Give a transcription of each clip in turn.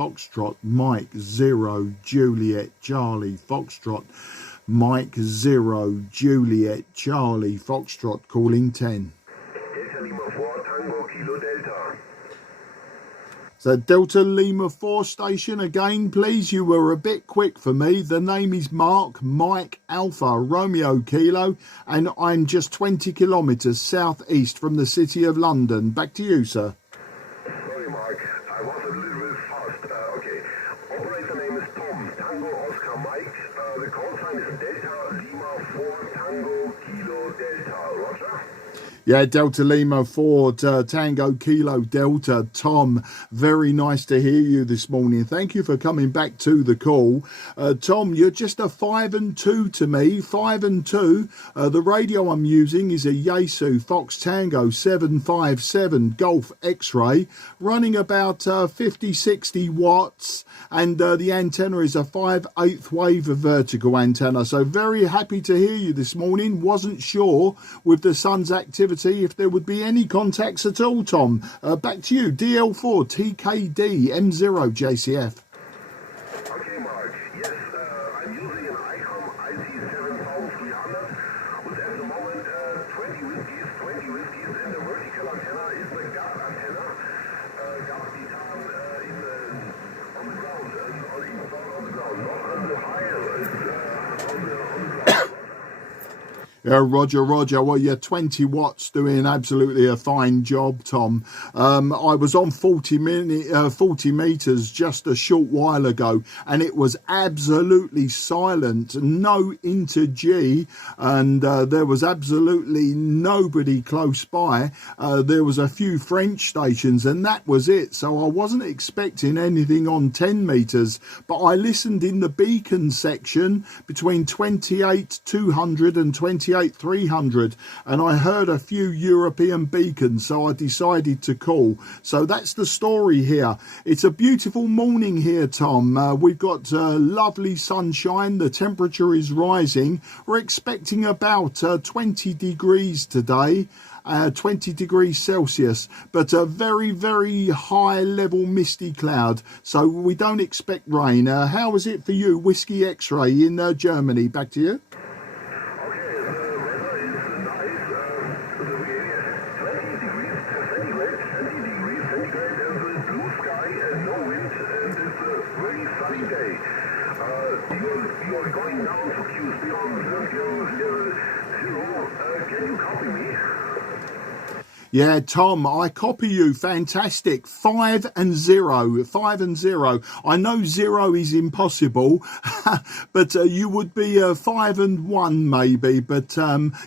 Foxtrot, Mike 0 Juliet Charlie Foxtrot, Mike 0 Juliet Charlie Foxtrot, calling 10. Delta Lima 4 Tango Kilo Delta. So Delta Lima 4 station again, please. You were a bit quick for me. The name is Mark, Mike Alpha Romeo Kilo, and I'm just 20 kilometres southeast from the city of London. Back to you, sir. Sorry, Mark. I was a little bit fast. Okay. Operator name is Tom, Tango Oscar Mike. The call sign is Delta Lima 4 Tango Kilo Delta. Roger? Yeah, Delta Lima 4 Tango Kilo Delta. Tom, very nice to hear you this morning. Thank you for coming back to the call. Tom, you're just a 5 and 2 to me. 5 and 2. The radio I'm using is a Yaesu Fox Tango 757 Golf X-Ray, running about 50-60 watts, and the antenna is a 5/8 wave vertical antenna. So very happy to hear you this morning. Wasn't sure with the sun's activity if there would be any contacts at all, Tom. Back to you, DL4 TKD M0 JCF. Okay, Mark. Yes, I'm using an ICOM IC7300 with at the moment 20 whiskies, and the vertical antenna is the GAP antenna. GAP titan on the ground, on the ground, not on the higher, on the ground. Yeah, Roger. Well, you're 20 watts doing absolutely a fine job, Tom. I was on 40 meters just a short while ago, and it was absolutely silent, no inter-G, and there was absolutely nobody close by. There was a few French stations, and that was it. So I wasn't expecting anything on 10 meters, but I listened in the beacon section between 28,200 and 28,300, and I heard a few European beacons, so I decided to call. So that's the story here. It's a beautiful morning here, Tom. We've got lovely sunshine. The temperature is rising. We're expecting about 20 degrees today. 20 degrees Celsius, but a very, very high level misty cloud, so we don't expect rain. How is it for you, Whiskey X-Ray in Germany? Back to you. You're going down to QC on 000. Can you copy me? Yeah, Tom, I copy you. Fantastic. 5 and 0. 5 and 0. I know 0 is impossible, but you would be 5 and 1 maybe. But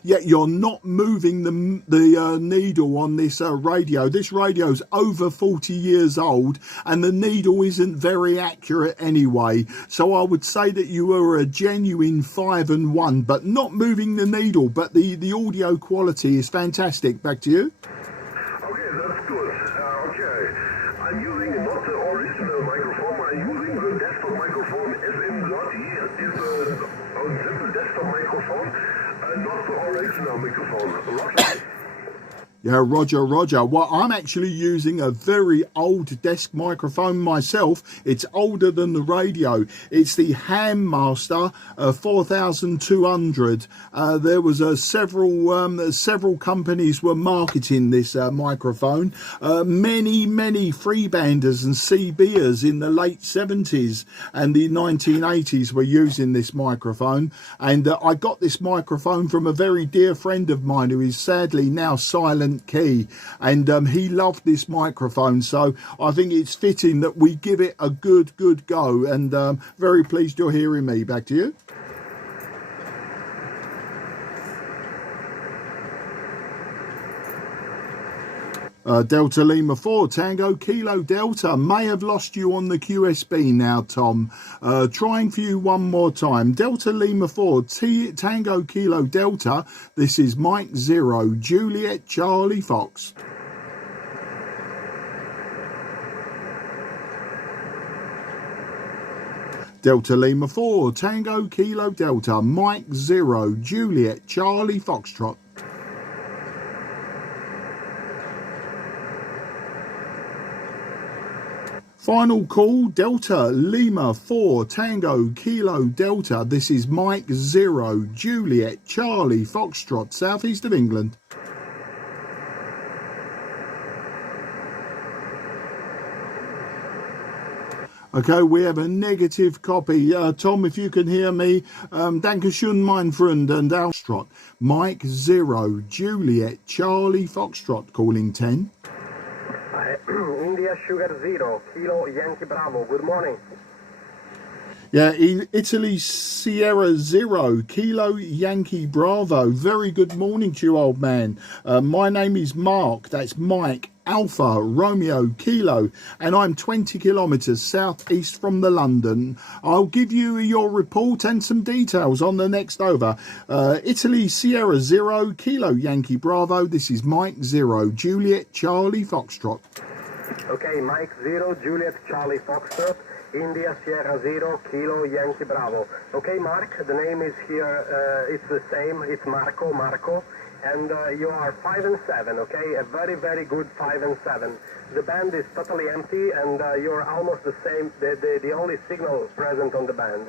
yet you're not moving the needle on this radio. This radio's over 40 years old, and the needle isn't very accurate anyway. So I would say that you are a genuine 5 and 1, but not moving the needle. But the audio quality is fantastic. Back to you. I'm using not the original microphone, I'm using the desktop microphone SM30. It's a simple desktop microphone, not the original microphone. Roger. Yeah, Roger. Well, I'm actually using a very old desk microphone myself. It's older than the radio. It's the Hammaster 4200. There was several companies were marketing this microphone. Many freebanders and CBers in the late 70s and the 1980s were using this microphone. And I got this microphone from a very dear friend of mine who is sadly now silent key, and he loved this microphone, so I think it's fitting that we give it a good go, and very pleased you're hearing me. Back to you. Delta Lima 4 Tango Kilo Delta. May have lost you on the QSB now, Tom. Trying for you one more time. Delta Lima 4 Tango Kilo Delta. This is Mike 0 Juliet Charlie Fox. Delta Lima 4 Tango Kilo Delta. Mike 0 Juliet Charlie Foxtrot. Final call, Delta Lima 4 Tango Kilo Delta. This is Mike 0 Juliet Charlie Foxtrot, southeast of England. Okay, we have a negative copy. Tom, if you can hear me, Dankeschön, mein Freund, and Foxtrot. Mike 0 Juliet Charlie Foxtrot, calling 10. India Sugar 0 Kilo Yankee Bravo, good morning. Yeah, Italy Sierra 0 Kilo Yankee Bravo. Very good morning to you, old man. My name is Mark. That's Mike Alpha Romeo Kilo, and I'm 20 kilometres southeast from the London. I'll give you your report and some details on the next over. Italy Sierra 0 Kilo Yankee Bravo. This is Mike 0 Juliet Charlie Foxtrot. Okay, Mike 0 Juliet Charlie Foxtrot. India Sierra 0 Kilo Yankee Bravo. Okay, Mark, the name is here, it's the same, it's Marco, and you are 5 and 7, okay? A very, very good 5 and 7. The band is totally empty, and you're almost the same, the only signal present on the band.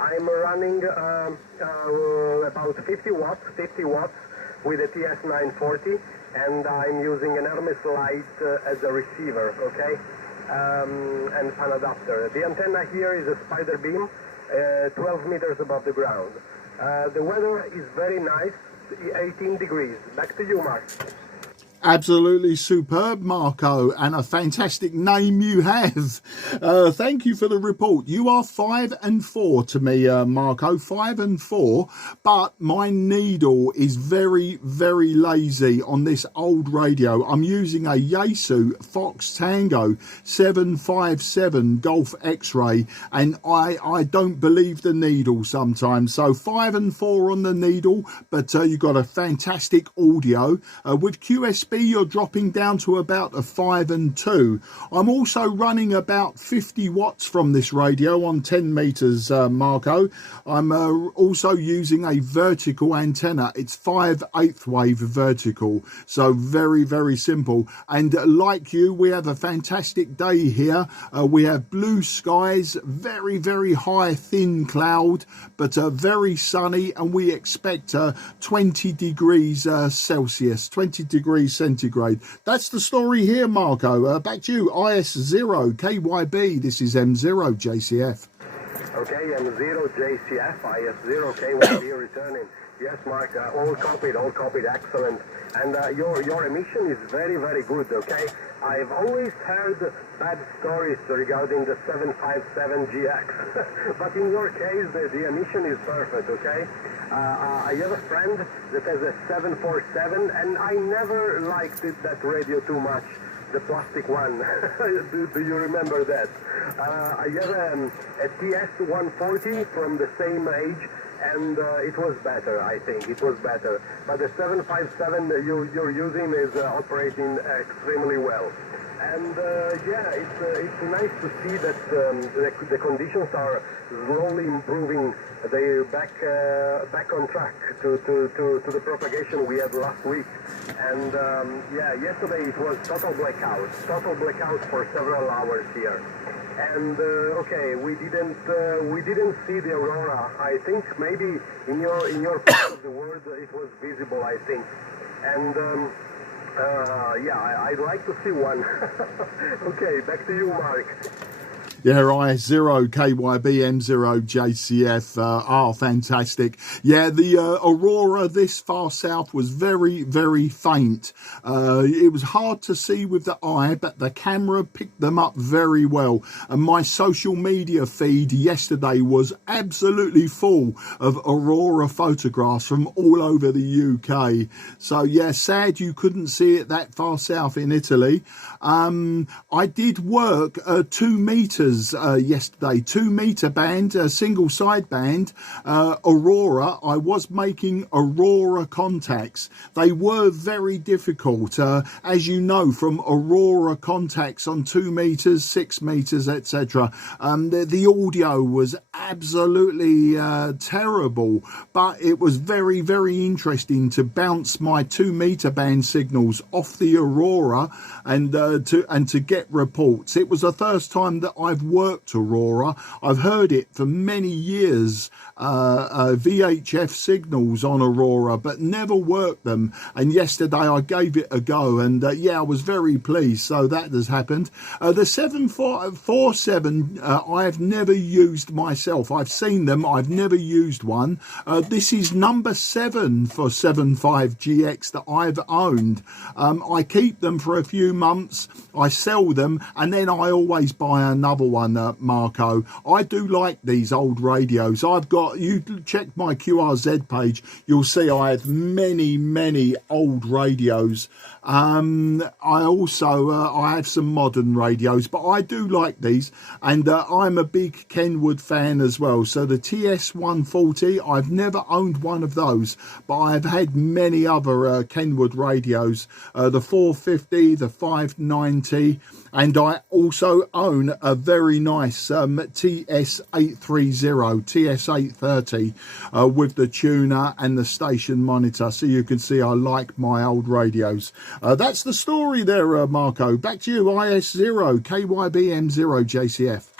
I'm running about 50 watts with a TS940, and I'm using an Hermes light as a receiver, okay? And fan adapter. The antenna here is a spider beam, 12 meters above the ground. The weather is very nice, 18 degrees. Back to you, Mark. Absolutely superb, Marco, and a fantastic name you have. Thank you for the report. You are 5 and 4 to me, Marco, 5 and 4, but my needle is very, very lazy on this old radio. I'm using a Yaesu Fox Tango 757 Golf X-ray, and I don't believe the needle sometimes. So 5 and 4 on the needle, but you've got a fantastic audio. With QSB, you're dropping down to about a 5 and 2. I'm also running about 50 watts from this radio on 10 meters, Marco. I'm also using a vertical antenna. It's 5/8 wave vertical, so very, very simple. And like you, we have a fantastic day here. We have blue skies, very, very high thin cloud, but very sunny, and we expect 20 degrees Celsius, 20 degrees centigrade. That's the story here, Marco. Back to you. IS0 KYB. This is M0 JCF. Okay, M0 JCF, IS0 KYB returning. Yes, Mark, all copied, excellent. And your emission is very, very good, okay? I've always heard bad stories regarding the 757GX, but in your case, the emission is perfect, okay? I have a friend that has a 747, and I never liked that radio too much, the plastic one. do you remember that? I have a TS140 from the same age, and it was better, I think. It was better. But the 757 you're using is operating extremely well. And yeah, it's nice to see that the conditions are slowly improving. They're back on track to the propagation we had last week. And yeah, yesterday it was total blackout for several hours here. And okay, we didn't see the aurora. I think maybe in your part of the world it was visible, I think. And yeah, I'd like to see one. Okay, back to you, Mark. Yeah, IS0 KYB M0 JCF are fantastic. Yeah, the aurora this far south was very, very faint. It was hard to see with the eye, but the camera picked them up very well. And my social media feed yesterday was absolutely full of aurora photographs from all over the UK. So yeah, sad you couldn't see it that far south in Italy. I did work 2 meters meters yesterday, 2 meter band, single sideband, Aurora. I was making Aurora contacts. They were very difficult, as you know, from Aurora contacts on 2 meters, 6 meters, etc. The audio was absolutely terrible, but it was very, very interesting to bounce my 2 meter band signals off the Aurora and to get reports. It was the first time that I've worked Aurora. I've heard it for many years, VHF signals on Aurora, but never worked them. And yesterday I gave it a go, and yeah, I was very pleased. So that has happened. The 757 I've never used myself. I've seen them. I've never used one. This is number 7 for 75GX that I've owned. I keep them for a few months, I sell them, and then I always buy another one, Marco. I do like these old radios. I've got, you check my QRZ page, you'll see I have many old radios. I also I have some modern radios, but I do like these, and I'm a big Kenwood fan as well. So the TS140, I've never owned one of those, but I've had many other Kenwood radios, the 450, the 590, and I also own a very nice TS830, TS830 with the tuner and the station monitor. So you can see I like my old radios. That's the story there, Marco. Back to you, IS0, KYB M0 JCF.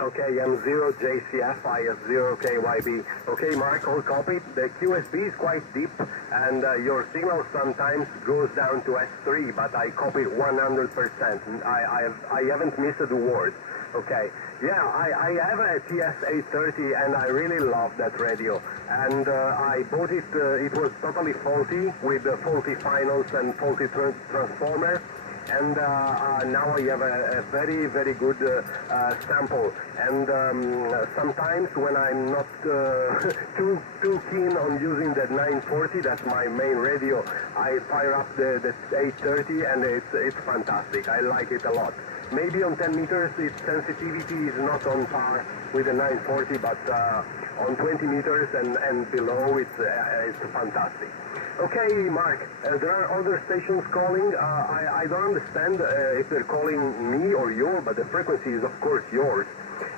Okay, M0 JCF, IS0 KYB. Okay, Mark, all copy. The QSB is quite deep, and your signal sometimes goes down to S3, but I copied 100%. I haven't missed a word. Okay, yeah, I have a TS830, and I really love that radio. And I bought it, it was totally faulty, with faulty finals and faulty transformer. And now I have a very, very good sample. And sometimes when I'm not too keen on using the 940, that's my main radio, I fire up the 830, and it's fantastic. I like it a lot. Maybe on 10 meters its sensitivity is not on par with the 940, but on 20 meters and below it's fantastic. Okay, Mark, there are other stations calling. I don't understand if they're calling me or you, but the frequency is of course yours.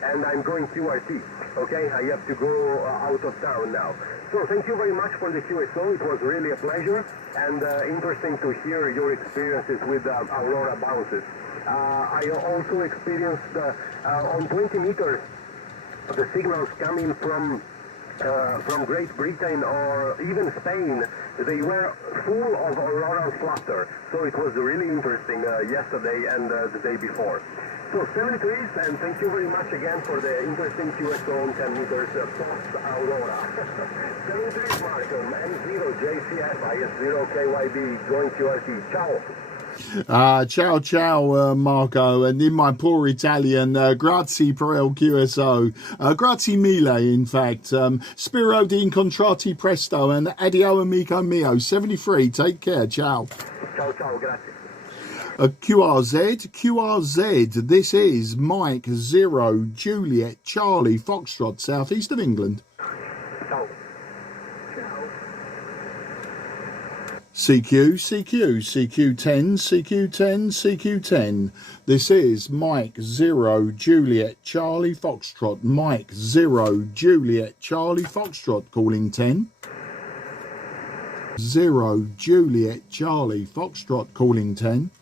And I'm going QRT. Okay, I have to go out of town now. So thank you very much for the QSO. It was really a pleasure and interesting to hear your experiences with Aurora bounces. I also experienced on 20 meters the signals coming from Great Britain or even Spain. They were full of auroral flutter, so it was really interesting yesterday and the day before. So 73s, and thank you very much again for the interesting QSO on 10 meters post-Aurora. 73s, Markham, M0 JCF, IS0 KYB, join QRT. Ciao. Ciao, Marco. And in my poor Italian, grazie per il QSO. Grazie mille, in fact. Spiro di incontrati presto, and addio amico mio. 73, take care. Ciao. Ciao, grazie. QRZ, this is Mike 0 Juliet Charlie Foxtrot, southeast of England. Ciao. CQ10. This is Mike 0 Juliet Charlie Foxtrot. Mike 0 Juliet Charlie Foxtrot calling 10. 0 Juliet Charlie Foxtrot calling 10.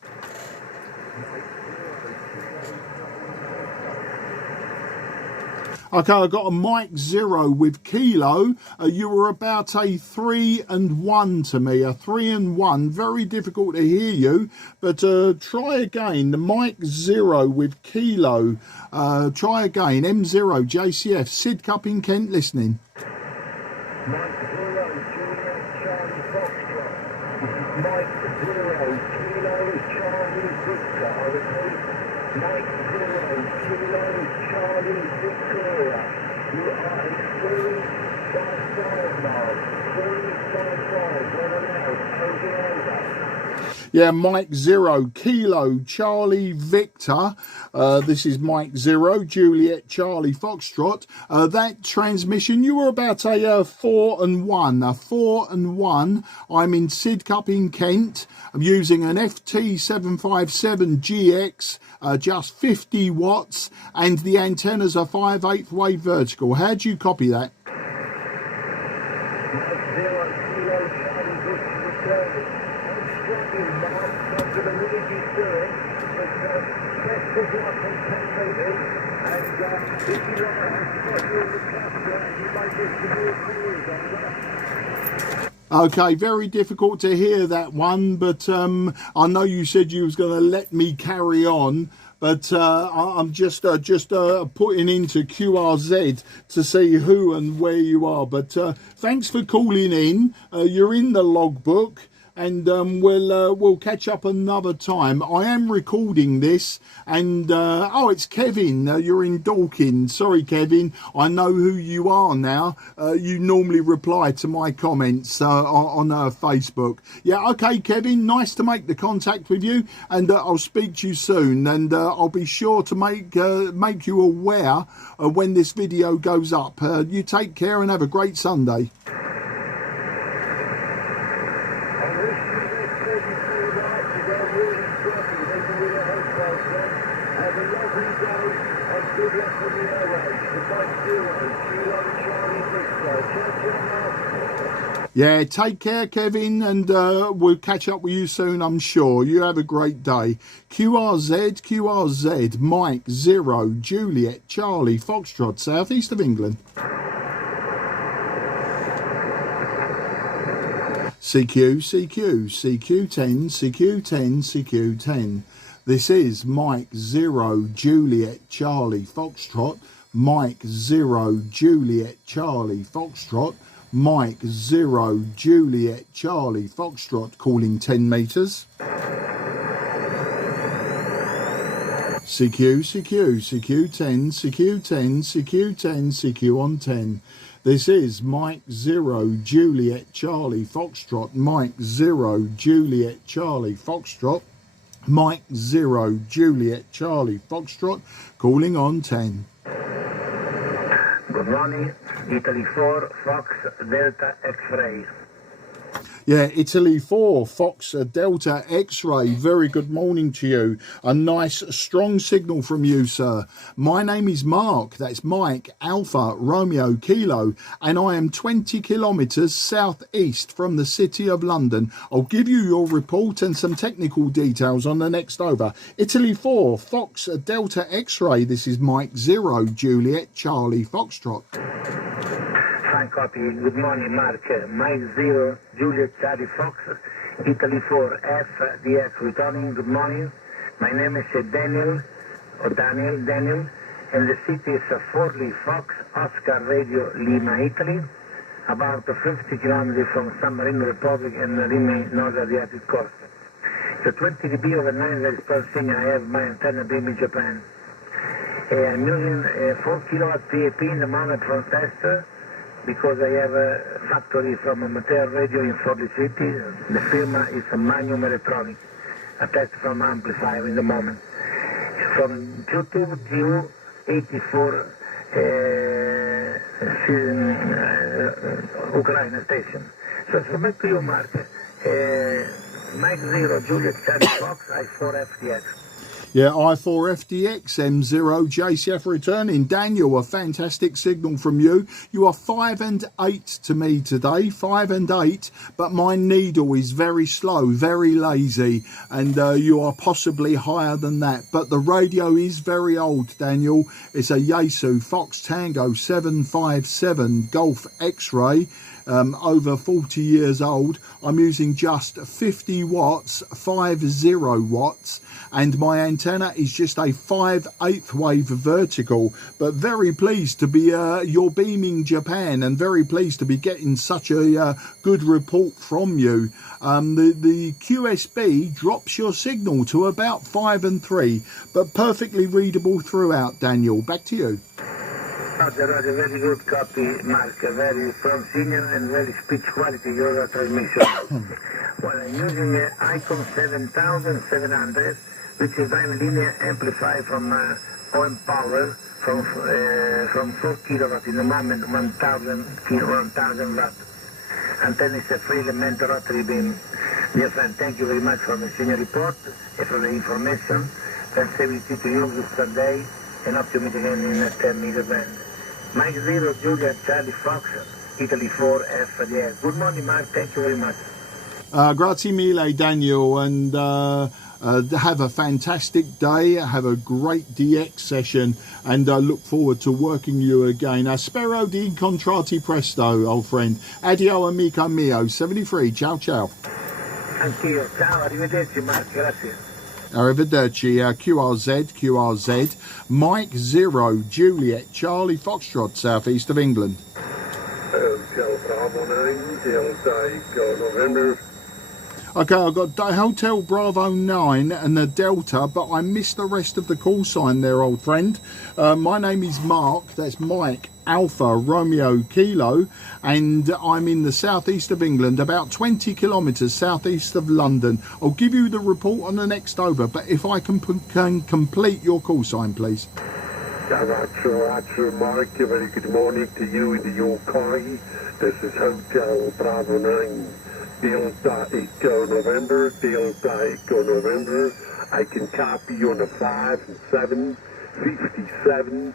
Okay, I got a Mike 0 with Kilo. You were about a 3 and 1 to me, a 3 and 1. Very difficult to hear you, but try again. The Mike 0 with Kilo. Try again. M0 JCF. Sid Cup in Kent listening. Mike 0 Juliet Charlie Foxtrot. Mike 0 Kilo Charlie Victor. I repeat, Mike 0 Kilo Charlie Victor. You are experienced by now. 355, 1 out, Yeah, Mike 0, Kilo, Charlie, Victor. This is Mike 0, Juliet, Charlie, Foxtrot. That transmission, you were about a 4 and 1. A 4 and 1. I'm in Sidcup in Kent. I'm using an FT-757GX, just 50 watts, and the antennas are 5/8 wave vertical. How do you copy that? Okay, very difficult to hear that one, but I know you said you was going to let me carry on, but I'm just putting into QRZ to see who and where you are. But thanks for calling in. You're in the logbook. And we'll catch up another time. I am recording this, and oh, it's Kevin. You're in Dorking. Sorry, Kevin. I know who you are now. You normally reply to my comments on Facebook. Yeah, okay, Kevin. Nice to make the contact with you, and I'll speak to you soon. And I'll be sure to make you aware when this video goes up. You take care and have a great Sunday. Yeah, take care, Kevin, and we'll catch up with you soon, I'm sure. You have a great day. QRZ, Mike 0, Juliet, Charlie, Foxtrot, southeast of England. CQ10. This is Mike 0, Juliet, Charlie, Foxtrot. Mike 0, Juliet, Charlie, Foxtrot. Mike 0, Juliet, Charlie, Foxtrot, calling 10 metres. CQ10, on 10. This is Mike 0, Juliet, Charlie, Foxtrot. Mike 0, Juliet, Charlie, Foxtrot. Mike 0, Juliet, Charlie, Foxtrot, calling on 10. Good morning, Italy 4, Fox, Delta, X-ray. Yeah, Italy 4, Fox, Delta, X-ray. Very good morning to you. A nice, strong signal from you, sir. My name is Mark. That's Mike, Alpha, Romeo, Kilo. And I am 20 kilometres southeast from the City of London. I'll give you your report and some technical details on the next over. Italy 4, Fox, Delta, X-ray. This is Mike 0, Juliet, Charlie, Foxtrot. Fine copy. Good morning, Mark. Mike 0, Juliet, Charlie, Fox, Italy 4, FDX returning. Good morning. My name is Daniel, and the city is Forlì, Fox, Oscar, Radio, Lima, Italy, about 50 kilometers from San Marino Republic and Rimini, North Adriatic coast. So 20 dB overnight, very spell signal. I have my antenna beam in Japan. I'm using 4 kilowatt PAP in the moment from tester, because I have a factory from a Mater radio in Forlì City. The firma is a Magnum Electronic, a test from amplifier in the moment. From Q2 to 84 Ukraine station. So back to you, Mark. Mike 0, Juliet, Charlie, Fox, I4 FTX. Yeah, I4 FDX, M0, JCF returning. Daniel, a fantastic signal from you. You are 5 and 8 to me today, 5 and 8, but my needle is very slow, very lazy, and you are possibly higher than that. But the radio is very old, Daniel. It's a Yaesu Fox Tango 757 Golf X-ray. Over 40 years old. I'm using just 50 watts, 50 watts, and my antenna is just a 5/8 wave vertical. But very pleased to be you're beaming Japan, and very pleased to be getting such a good report from you. The QSB drops your signal to about 5 and 3, but perfectly readable throughout. Daniel, back to you. Roger, very good copy, Mark. Very strong signal and very speech quality your transmission. Well, I'm using an ICOM 7700, which is 9 linear amplifier from OM Power from 4 kilowatt in the moment, 1000 watt. And then it's a free element rotary beam. Dear friend, thank you very much for the senior report and for the information. Let's say we see to you today and up to meet again in a 10-meter band. Mike 0, Julia, Charlie Fox, Italy 4, FDS. Good morning, Mark. Thank you very much. Grazie mille, Daniel, and have a fantastic day. Have a great DX session, and I look forward to working you again. Spero di incontrarti presto, old friend. Addio, amico mio. 73. Ciao, ciao. Anch'io. Ciao, arrivederci, Mark. Grazie. Arrivederci. QRZ. Mike 0, Juliet, Charlie Foxtrot, southeast of England. Hotel Bravo 9, Delta Echo November. Okay, I've got Hotel Bravo 9 and the Delta, but I missed the rest of the call sign there, old friend. My name is Mark, that's Mike, Alpha, Romeo, Kilo, and I'm in the southeast of England, about 20 kilometres southeast of London. I'll give you the report on the next over, but if I can complete your call sign, please. Roger, Mark. A very good morning to you in the UK. This is Hotel Bravo 9. Delta Echo November, I can copy you on a 5757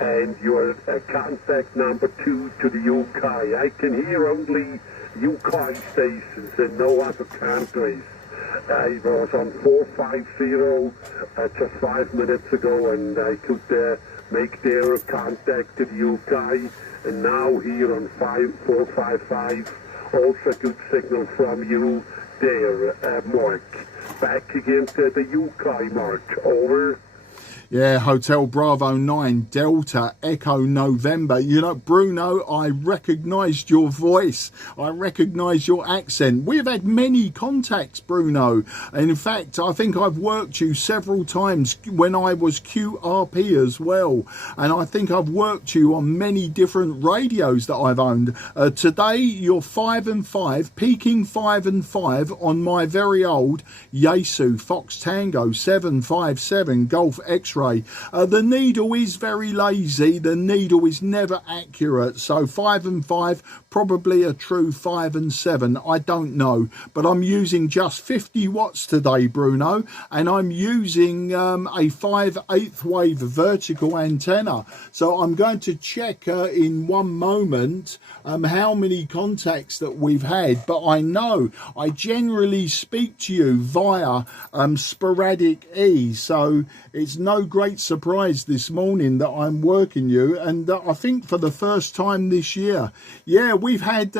and your contact number 2 to the UK. I can hear only UK stations and no other countries. I was on 450 just 5 minutes ago, and I could make their contact to the UK, and now here on 455. Also good signal from you there, Mark. Back again to the UK, Mark. Over. Yeah, Hotel Bravo 9, Delta Echo November. You know, Bruno, I recognised your voice. I recognise your accent. We've had many contacts, Bruno. In fact, I think I've worked you several times when I was QRP as well. And I think I've worked you on many different radios that I've owned. Today, you're 5 and 5, peaking 5 and 5 on my very old Yaesu Fox Tango 757 Golf X-Ray. The needle is very lazy. The needle is never accurate. So 5 and 5, probably a true 5 and 7. I don't know. But I'm using just 50 watts today, Bruno. And I'm using a 5/8 wave vertical antenna. So I'm going to check in one moment how many contacts that we've had. But I know I generally speak to you via sporadic E. So it's no great surprise this morning that I'm working you, and I think for the first time this year, yeah, we've had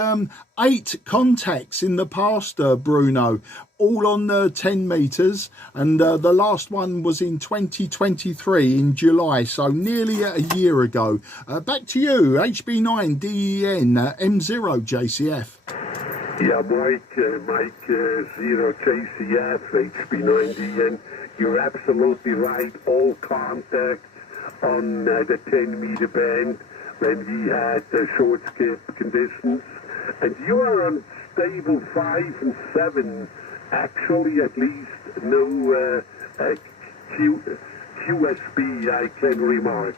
8 contacts in the past, Bruno, all on 10 meters, and the last one was in 2023 in July, so nearly a year ago. Back to you, HB9 DEN M0 JCF. Yeah, Mike 0 JCF, HB9DN, you're absolutely right. All contacts on the 10-meter band when we had short skip conditions. And you are on stable 5 and 7, actually at least no QSB I can remark.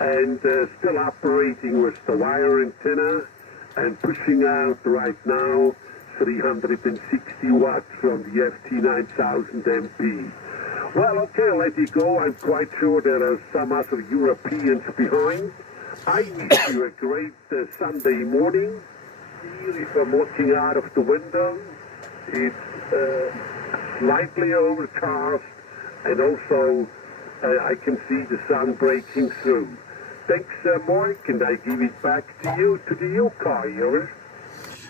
And still operating with the wire antenna and pushing out right now 360 watts from the FT-9000 MP. Well, okay, I'll let you go. I'm quite sure there are some other Europeans behind. I wish you a great Sunday morning. If I'm looking out of the window, it's slightly overcast, and also I can see the sun breaking through. Thanks, Mark, and I give it back to you, to the UK, over.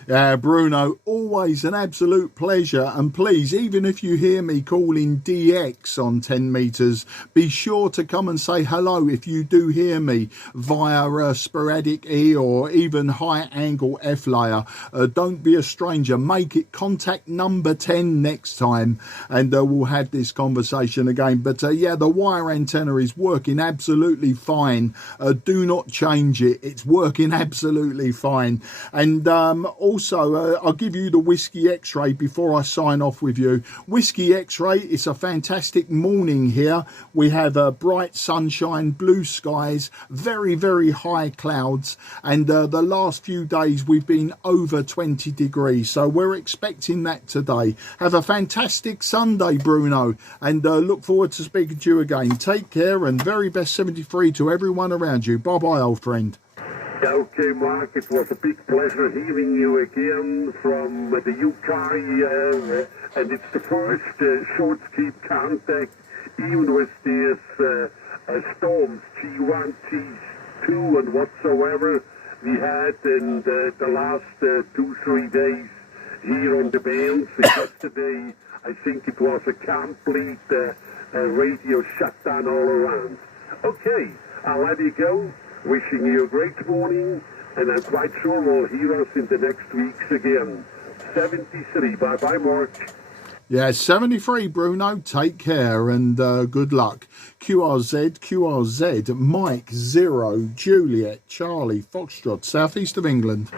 Bruno, always an absolute pleasure, and please, even if you hear me calling DX on 10 meters, be sure to come and say hello if you do hear me via sporadic E or even high angle F layer. Don't be a stranger, make it contact number 10 next time, and we'll have this conversation again. But yeah, the wire antenna is working absolutely fine. Do not change it, it's working absolutely fine. And also, I'll give you the Whiskey X-Ray before I sign off with you. Whiskey X-Ray, it's a fantastic morning here. We have bright sunshine, blue skies, very, very high clouds. And the last few days we've been over 20 degrees. So we're expecting that today. Have a fantastic Sunday, Bruno. And look forward to speaking to you again. Take care and very best 73 to everyone around you. Bye-bye, old friend. Okay, Mark, it was a big pleasure hearing you again from the UK, and it's the first short keep contact, even with these storms, G1, G2, and whatsoever we had in the last 2-3 days here on the bands. Yesterday, I think it was a complete radio shutdown all around. Okay, I'll let you go. Wishing you a great morning, and I'm quite sure we'll hear us in the next weeks again. 73. Bye-bye, Mark. Yeah, 73, Bruno. Take care and good luck. QRZ, Mike 0, Juliet, Charlie, Foxtrot, southeast of England.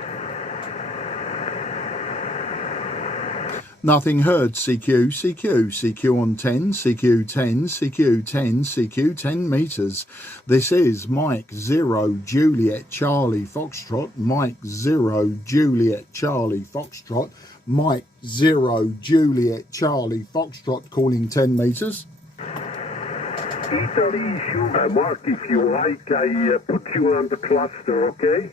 Nothing heard. CQ on 10, CQ10 meters. This is Mike 0, Juliet, Charlie, Foxtrot, Mike 0, Juliet, Charlie, Foxtrot, Mike 0, Juliet, Charlie, Foxtrot, calling 10 meters. Italy, Mark, if you like, I put you on the cluster, okay?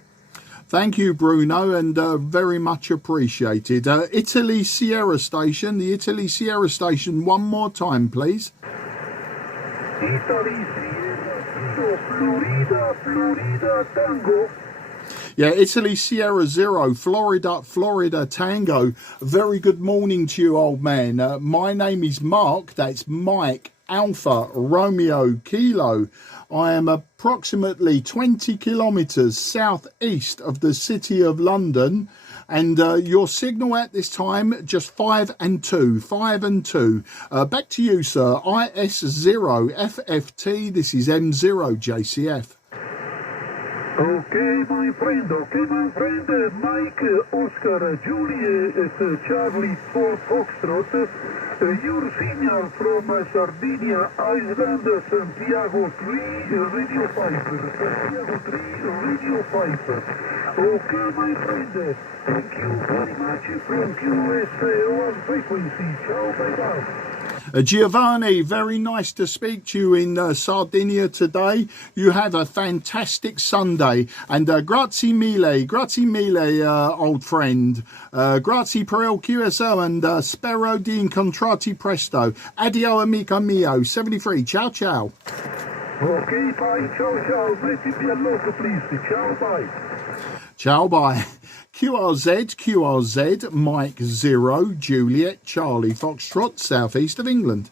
Thank you, Bruno, and very much appreciated. Italy Sierra Station, the Italy Sierra Station, one more time, please. Italy Sierra, Florida, Tango. Yeah, Italy Sierra 0, Florida Tango. Very good morning to you, old man. My name is Mark, that's Mike Alpha Romeo Kilo. I am approximately 20 kilometres southeast of the city of London, and your signal at this time just 5 and 2. Back to you, sir. IS0 FFT. This is M0 JCF. Okay, my friend, Mike, Oscar, Juliet, Charlie, Paul Foxtrot, your signal from Sardinia, Iceland, Santiago 3, Radio 5, Okay, my friend, thank you very much from QS1 frequency. Ciao, bye-bye. Giovanni, very nice to speak to you in Sardinia today. You have a fantastic Sunday, and grazie mille, old friend. Grazie per il QSO, and spero di incontrarti presto. Addio, amico mio. 73. Ciao, ciao. Okay, bye. Ciao. Mettiti all'occhio, please. Ciao, bye. Ciao, bye. QRZ, Mike 0, Juliet, Charlie, Foxtrot, southeast of England.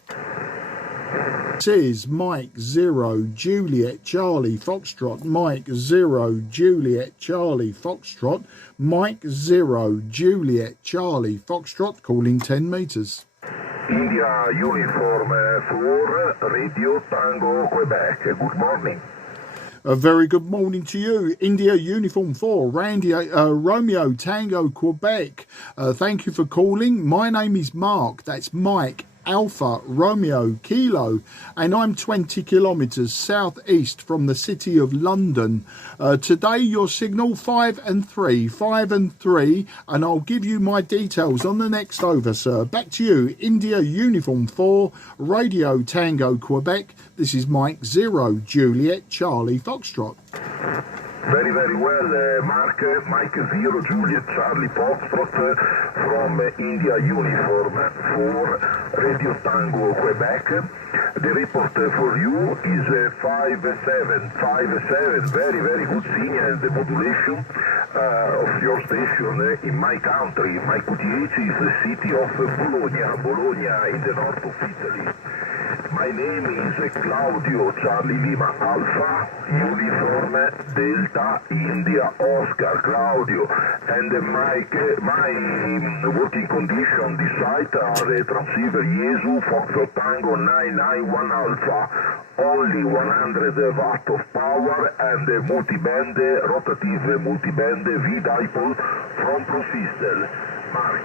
This is Mike 0, Juliet, Charlie, Foxtrot, Mike 0, Juliet, Charlie, Foxtrot, Mike 0, Juliet, Charlie, Foxtrot, calling 10 meters. India Uniform 4, Radio Tango, Quebec. Good morning. A very good morning to you. India Uniform 4, Romeo Tango, Quebec. Thank you for calling. My name is Mark. That's Mike Alpha Romeo Kilo, and I'm 20 kilometres southeast from the city of London. Today your signal 5 and 3, and I'll give you my details on the next over, sir. Back to you. India Uniform 4, Radio Tango Quebec. This is Mike 0, Juliet, Charlie, Foxtrot. Very, very well, Mark. Mike 0, Juliet, Charlie, Foxtrot from India Uniform 4, Radio Tango, Quebec. The report for you is 57. Very, very good signal. The modulation of your station in my country, my QTH, is the city of Bologna in the north of Italy. My name is Claudio Charlie Lima Alpha, Uniform Delta India Oscar Claudio, and my working condition this site are a transceiver Yesu Foxtrot Tango 991 Alpha, only 100 watt of power and a multiband, rotative multiband V-dipole from Prosystel. Mark,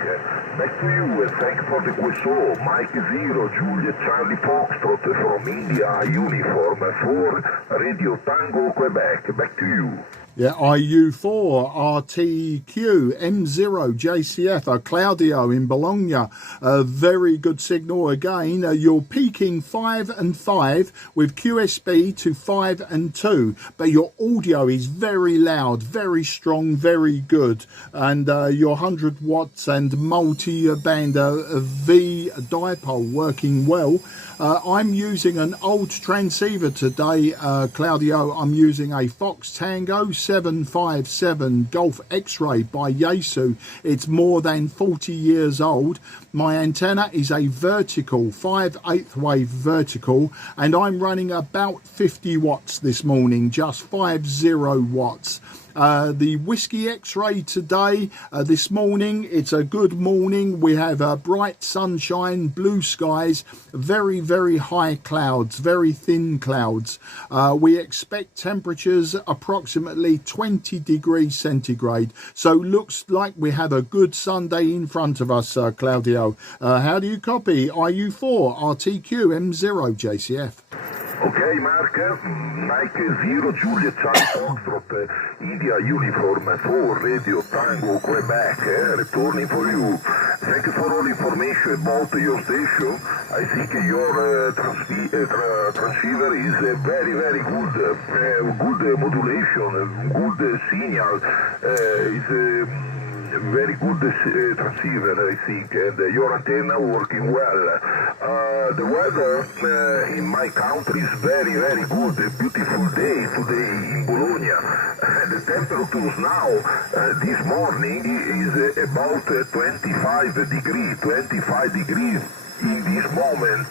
back to you and thank for the QSO, Mike 0, Juliet Charlie Foxtrot from India, Uniform 4, Radio Tango Quebec, back to you. Yeah, IU4, RTQ, M0, JCF, Claudio in Bologna. A very good signal again. You're peaking 5 and 5 with QSB to 5 and 2. But your audio is very loud, very strong, very good. And your 100 watts and multi-band V dipole working well. I'm using an old transceiver today, Claudio. I'm using a Fox Tango 757 Golf X-Ray by Yaesu. It's more than 40 years old. My antenna is a vertical, 5/8 wave vertical, and I'm running about 50 watts this morning, just 50 watts. The Whiskey X-Ray today, this morning, it's a good morning. We have bright sunshine, blue skies, very, very high clouds, very thin clouds. We expect temperatures approximately 20 degrees centigrade. So looks like we have a good Sunday in front of us, Claudio. How do you copy? IU4, RTQ, M0, JCF. Okay, Mark, Mike 0, Juliet Charlie Foxtrot, India Uniform 4, Radio Tango Quebec, returning for you. Thank you for all information about your station. I think your transceiver is very, very good, good modulation, good signal, is very good transceiver, I think, and your antenna working well. The weather in my country is very, very good. A beautiful day today in Bologna. The temperatures now, this morning, is about 25 degrees. In this moment,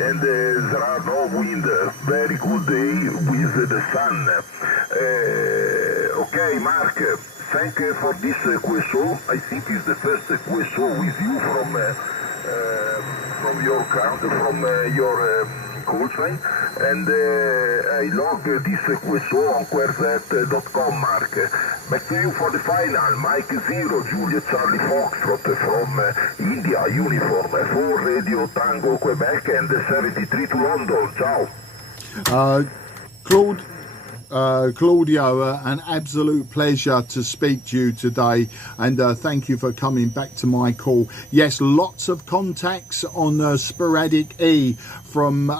and there are no wind, very good day with the sun. Okay, Mark, thank you for this QSO. I think it's the first QSO with you from your country, from your call sign, and I log this QSO on querzet.com, Mark. Back to you for the final. Mike 0, Juliet Charlie Foxtrot from India, Uniform 4, Radio Tango Quebec, and 73 to London. Ciao. Claudio, an absolute pleasure to speak to you today, and thank you for coming back to my call. Yes, lots of contacts on Sporadic E from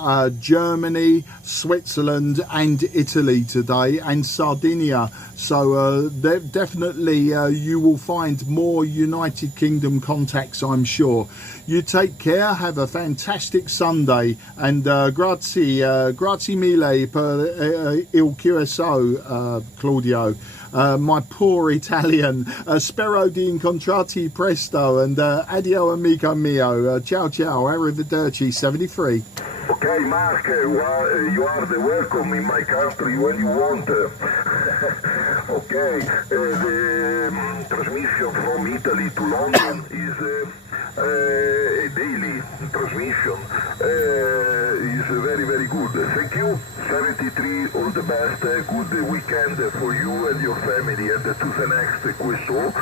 Germany, Switzerland and Italy today, and Sardinia. So definitely you will find more United Kingdom contacts, I'm sure. You take care, have a fantastic Sunday, and grazie mille per il QSO, Claudio. My poor Italian. Spero di incontrarti presto, and addio amico mio. Ciao ciao, arrivederci, 73. Okay, Mark, you are the welcome in my country when you want. Okay, the transmission from Italy to London is a daily transmission. Is very, very good. Thank you. 73, all the best. Good weekend for you and your family, and to the next QSO.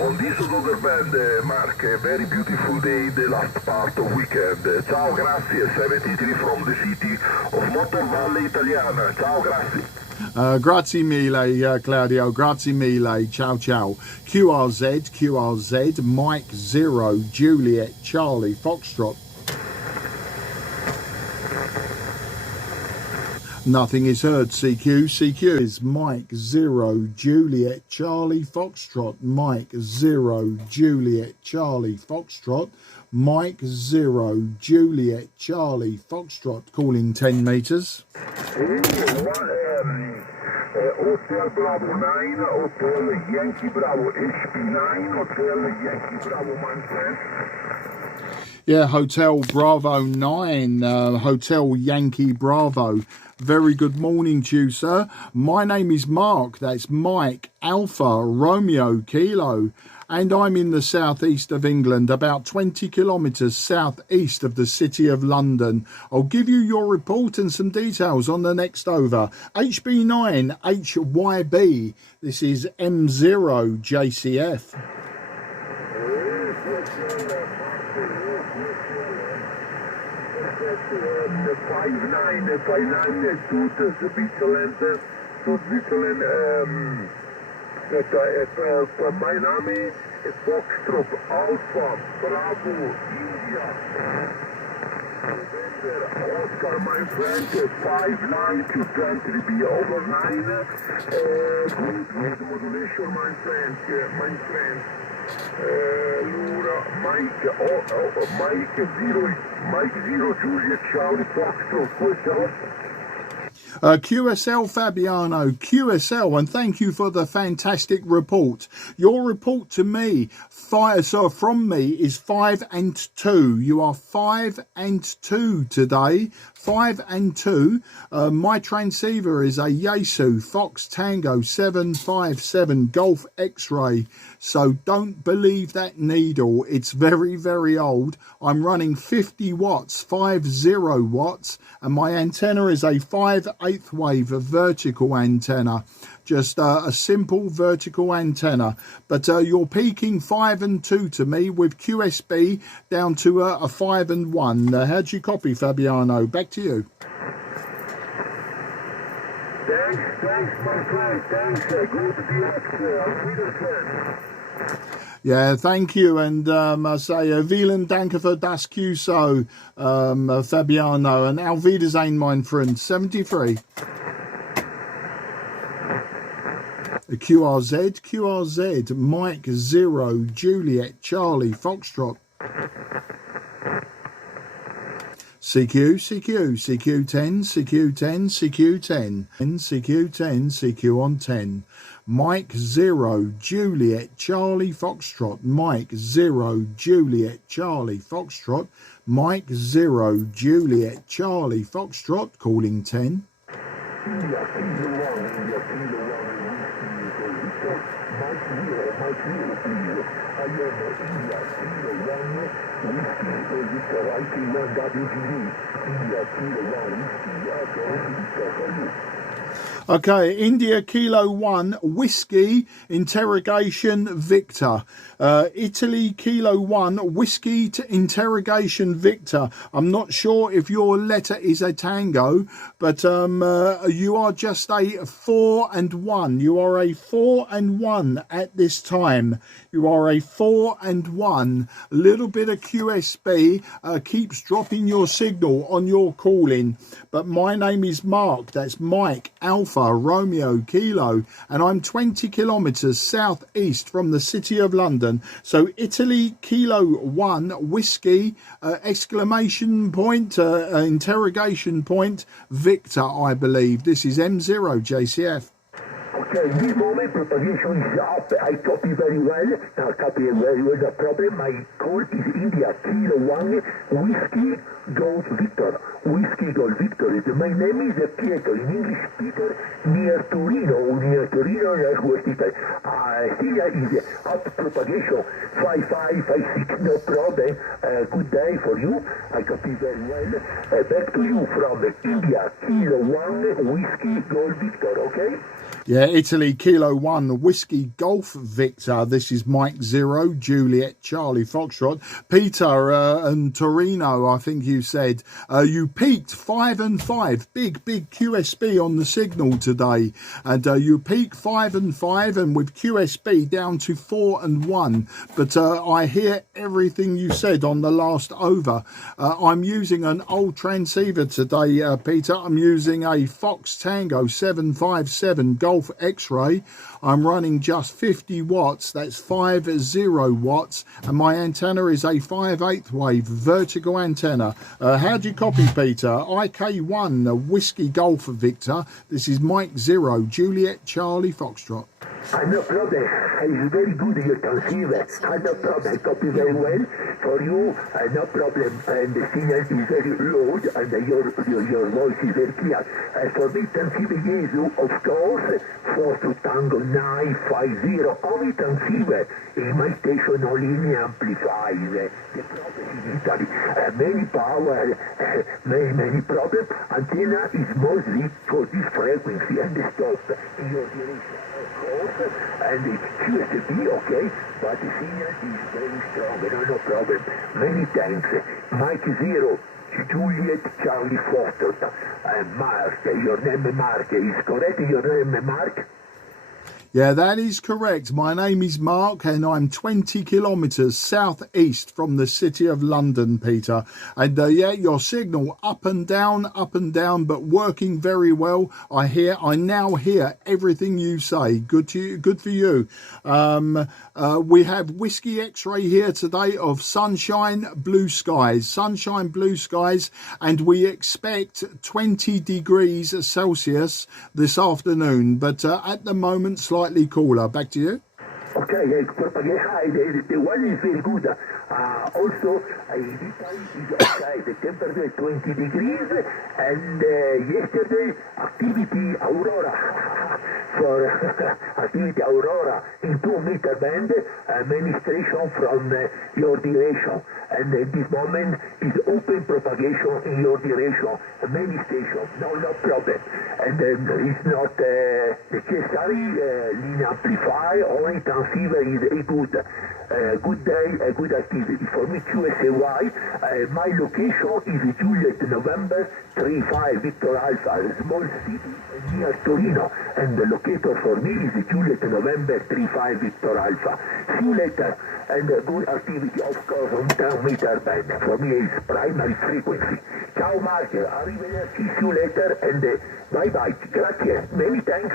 On this other band, Mark, a very beautiful day, the last part of weekend. Ciao, grazie. 73 from the city of Motor Valle Italiana. Ciao, grazie. Grazie mille, Claudio. Grazie mille. Ciao, ciao. QRZ, Mike 0, Juliet, Charlie, Foxtrot. Nothing is heard, CQ. CQ is Mike 0, Juliet, Charlie, Foxtrot. Mike 0, Juliet, Charlie, Foxtrot. Mike 0, Juliet, Charlie, Foxtrot. Calling 10 meters. Hotel Bravo 9, Hotel Yankee Bravo HP9, Hotel Yankee Bravo Manchester. Yeah, Hotel Bravo 9, Hotel Yankee Bravo. Very good morning to you, sir. My name is Mark. That's Mike Alpha Romeo Kilo. And I'm in the southeast of England, about 20 kilometres southeast of the city of London. I'll give you your report and some details on the next over. HB9 HYB. This is M0 JCF. 59 Switzerland, my name is Foxtrot Alpha Bravo India. Oscar, my friend, 59 be over 9. Good modulation, my friend. Mike 0 Juliet Charlie Foxtrot. QSL Fabiano, QSL, and thank you for the fantastic report. Your report to me, from me, is 5 and 2. You are 5 and 2 today. 5 and 2. My transceiver is a Yaesu Fox Tango 757 Golf X-Ray. So don't believe that needle. It's very, very old. I'm running 50 watts, 50 watts, and my antenna is a 5/8 wave vertical antenna. Just a simple vertical antenna. But you're peaking 5 and 2 to me with QSB down to a 5 and 1. How do you copy, Fabiano? Back to you. Thanks, my friend. Thanks. Good to be Yeah, thank you, and I say vielen Dank für das QSO, Fabiano, and Auf Wiedersehen, mein Freund, 73. QRZ, Mike 0, Juliet, Charlie, Foxtrot. CQ10, CQ on 10. Mike 0, Juliet, Charlie, Foxtrot. Mike 0, Juliet, Charlie, Foxtrot. Mike 0, Juliet, Charlie, Foxtrot, calling 10. Okay, India Kilo 1, Whiskey, interrogation, Victor. Italy Kilo 1, Whiskey to interrogation, Victor. I'm not sure if your letter is a tango, but you are just a 4 and 1. You are a 4 and 1 at this time. You are a 4 and 1. A little bit of QSB keeps dropping your signal on your calling. But my name is Mark. That's Mike Alpha Romeo Kilo, and I'm 20 kilometres southeast from the city of London. So Italy Kilo 1 Whiskey exclamation point interrogation point Victor, I believe. This is M0 JCF. Okay, this moment propagation is up. I copy very well. Now copy very well. The problem, my call is India Kilo 1 Whiskey Golf Victor. Whiskey Golf Victor. My name is Pietro, in English speaker, near Torino, that's where it is. Here is up propagation 5556, no problem. Good day for you. I copy very well. Back to you from India Kilo 1 Whiskey Golf Victor, okay? Yeah, Italy Kilo 1 Whiskey Golf Victor. This is Mike 0 Juliet Charlie Foxtrot. Peter and Torino, I think you said you peaked 5 and 5. Big QSB on the signal today, and you peaked 5 and 5, and with QSB down to 4 and 1. But I hear everything you said on the last over. I'm using an old transceiver today, Peter. I'm using a Fox Tango 757 Golf X-Ray. I'm running just 50 watts. That's 50 watts, and my antenna is a 5/8 wave vertical antenna. How do you copy, Peter? IK1 Whiskey Golf Victor. This is Mike 0 Juliet Charlie Foxtrot. No problem. it's very good you can see that. No problem, copy very well. For you, no problem. And the signal is very low and your voice is very clear. For me, transceiver you, of course, 4 to Tango 950. Only transceiver in my station on linear amplifies. The problem in Italy, many power, many problem. Antenna is mostly for this frequency and the stop in your direction. And it's QSB, okay, but the signal is very strong, no problem. Many thanks. Mike Zero, Juliet Charlie Foster, Mark, your name Mark, is correct your name Mark? Yeah, that is correct. My name is Mark and I'm 20 kilometres southeast from the city of London, Peter. And yeah, your signal up and down, but working very well. I now hear everything you say. Good for you. We have Whiskey X-ray here today of sunshine, blue skies, and we expect 20 degrees Celsius this afternoon, but at the moment slightly cooler. Back to you. Okay, the weather is very good. Also, this time is okay. The temperature is 20 degrees, and yesterday activity Aurora for activity Aurora in 2-meter band, many stations from your direction, and at this moment is open propagation in your direction, many stations, no problem, and it's not the Cesari linear amplifier, only transceiver is a good day, a good activity. For me, QSAY, my location is Juliet November 35 Victor Alpha, small city near Torino, and the locator for me is Juliet November 35 Victor Alpha. See you later, and good activity, of course, on 10-meter band. For me, is primary frequency. Ciao, Mark. Arrivederci. See you later, and bye-bye. Grazie. Many thanks.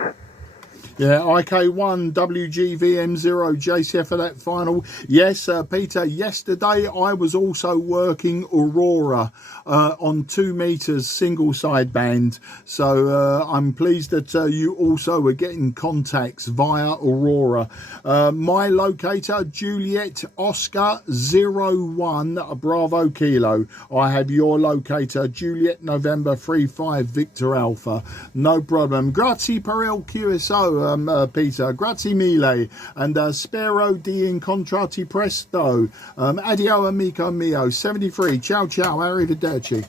Yeah, IK1 WGVM0 JCF for that final. Yes, Peter, yesterday I was also working Aurora on 2 meters single sideband. So I'm pleased that you also were getting contacts via Aurora. My locator, Juliet Oscar 01 Bravo Kilo. I have your locator, Juliet November 35 Victor Alpha. No problem. Grazie per il QSO. Peter, grazie mille, and spero di incontrarti presto. Addio amico mio, 73, ciao ciao, arrivederci.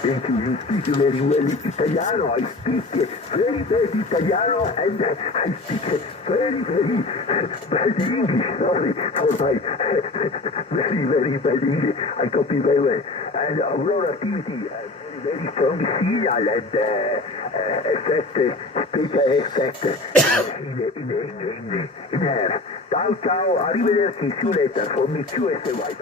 Thank you. You speak very well Italiano. I speak very bad Italiano, and I speak very bad English. Sorry for my very bad English. I copy very well. And Aurora activity, very strong signal and effect, special effect in air. Ciao, ciao, arrivederci, see you later. For me, QSY.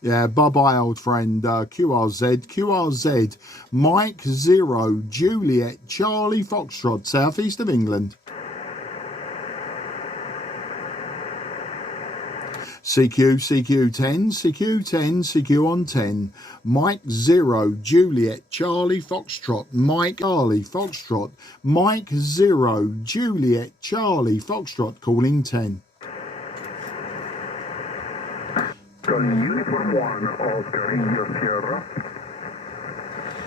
Yeah, bye-bye, old friend. QRZ, Mike 0, Juliet, Charlie Foxtrot, southeast of England. CQ10, CQ on 10, Mike 0, Juliet, Charlie Foxtrot, Mike Charlie Foxtrot, Mike 0, Juliet, Charlie Foxtrot, calling 10. Uniform 1, Oscar India Sierra.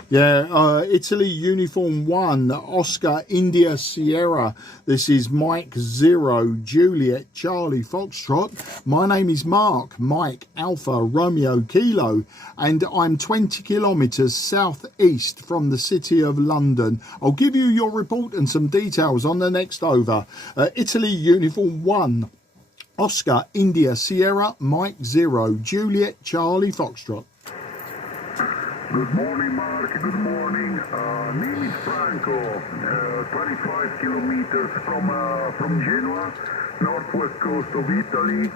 Yeah, Italy Uniform 1, Oscar India Sierra. This is Mike 0, Juliet, Charlie Foxtrot. My name is Mark, Mike Alpha Romeo Kilo, and I'm 20 kilometres southeast from the city of London. I'll give you your report and some details on the next over. Italy Uniform 1. Oscar, India, Sierra, Mike 0, Juliet, Charlie Foxtrot. Good morning, Mark. Good morning. Name is Franco. 25 kilometers from Genoa, northwest coast of Italy.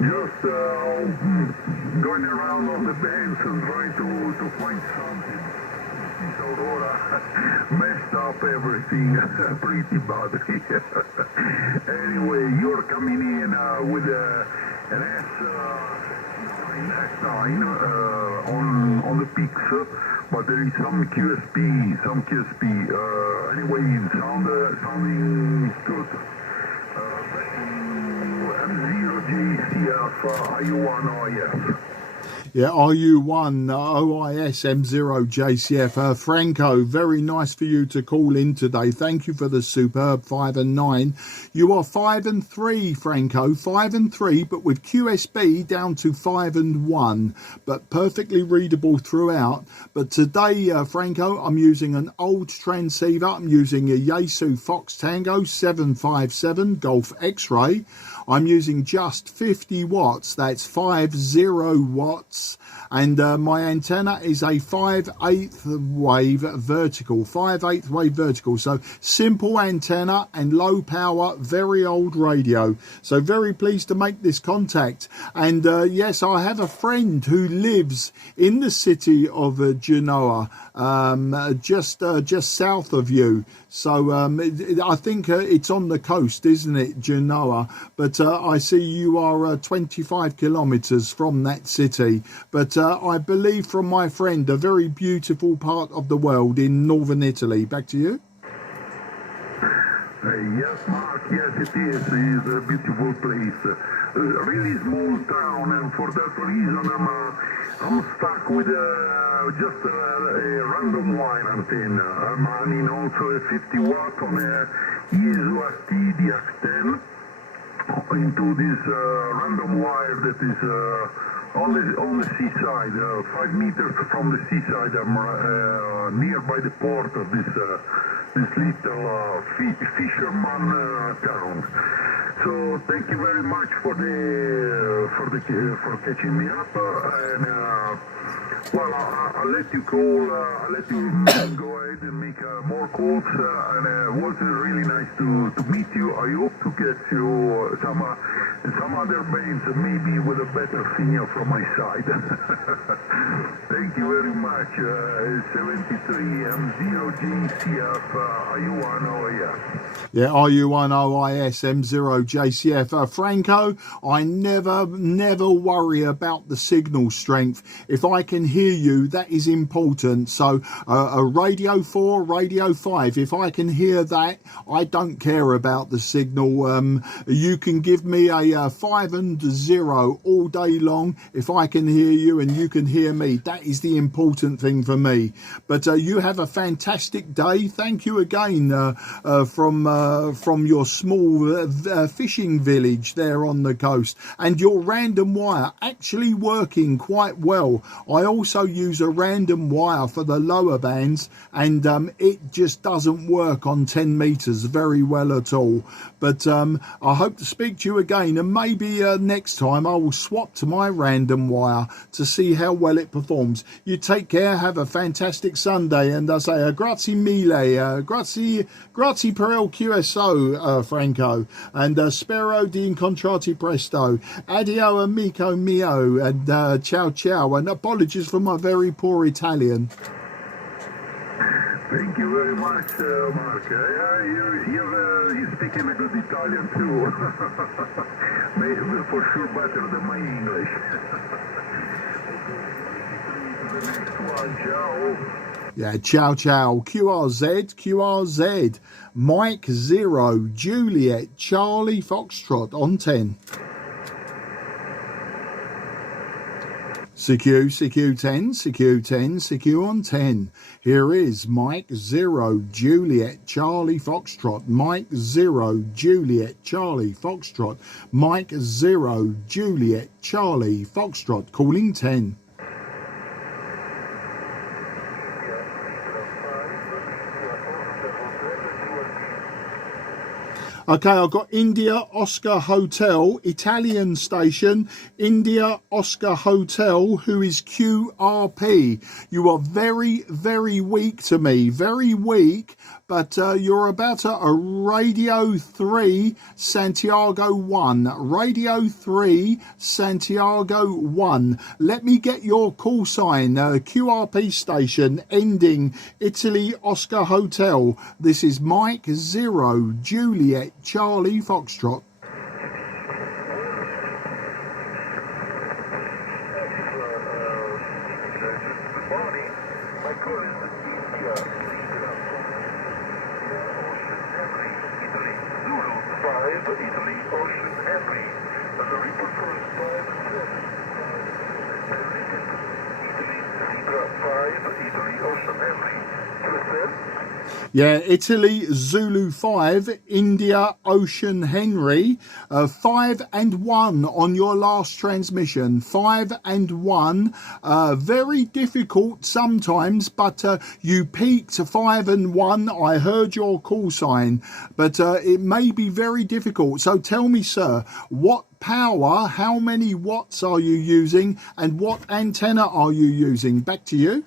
Just going around on the bands and trying to find something. This Aurora messed up everything pretty badly. Anyway, you're coming in with an S9 on the peaks, but there is some QSP. Anyway, sounding good. RU1OIS. Yeah, RU1 OIS M0 JCF. Franco, very nice for you to call in today. Thank you for the superb 5 and 9. You are 5 and 3, Franco, 5 and 3, but with QSB down to 5 and 1, but perfectly readable throughout. But today, Franco, I'm using an old transceiver. I'm using a Yaesu Fox Tango 757 Golf X-Ray. I'm using just 50 watts, that's 50 watts, and my antenna is a 5/8 wave vertical, 5/8 wave vertical, so simple antenna and low power, very old radio. So very pleased to make this contact. And yes, I have a friend who lives in the city of Genoa, just south of you. So I think it's on the coast, isn't it, Genoa? But I see you are 25 kilometers from that city. But I believe from my friend, a very beautiful part of the world in northern Italy. Back to you. Yes, Mark, yes it is. It's a beautiful place. A really small town, and for that reason I'm stuck with just a random wire antenna. I'm running also a 50 watt on a Yaesu DX10 into this random wire that is on the seaside, 5 meters from the seaside. I'm nearby the port of this little fisherman town. So thank you very much for catching me up, and well, I'll let you call. I'll let you go ahead and make more calls. And it was really nice to meet you. I hope to get you some other bands, maybe with a better signal from my side. Thank you very much. 73 M0 JCF RU1OIS. Yeah, RU1OIS M0 JCF. Franco, I never worry about the signal strength. If I can hear you, that is important. So a radio 4, radio 5, if I can hear that, I don't care about the signal. You can give me a 5 and 0 all day long. If I can hear you and you can hear me, that is the important thing for me. But you have a fantastic day. Thank you again from your small fishing village there on the coast, and your random wire actually working quite well. I also use a random wire for the lower bands, and it just doesn't work on 10 meters very well at all. But I hope to speak to you again, and maybe next time I will swap to my random wire to see how well it performs. You take care, have a fantastic Sunday, and I say grazie mille, grazie per il QSO, Franco, and spero di incontrarti presto. Addio amico mio, and ciao ciao, and apologies for my very poor Italian. Thank you very much, Mark. You're speaking a good Italian too. Maybe for sure better than my English. The next one, ciao. Yeah, ciao ciao. QRZ, Mike 0, Juliet, Charlie Foxtrot on 10. CQ10 on 10. Here is Mike 0, Juliet, Charlie Foxtrot. Mike 0, Juliet, Charlie Foxtrot. Mike 0, Juliet, Charlie Foxtrot. Calling 10. Okay, I've got India Oscar Hotel, Italian station, India Oscar Hotel, who is QRP. You are very, very weak to me, very weak, but you're about a Radio 3 Santiago 1. Radio 3 Santiago 1. Let me get your call sign, QRP station, ending Italy Oscar Hotel. This is Mike 0, Juliet, Charlie Foxtrot. And the report first 5 and 7. Italy, Zebra 5, Italy, Ocean Henry, QSL. Yeah, Italy, Zulu 5, India, Ocean Henry, 5 and 1 on your last transmission. 5 and 1, very difficult sometimes, but you peaked 5 and 1. I heard your call sign, but it may be very difficult. So tell me, sir, what power, how many watts are you using, and what antenna are you using? Back to you.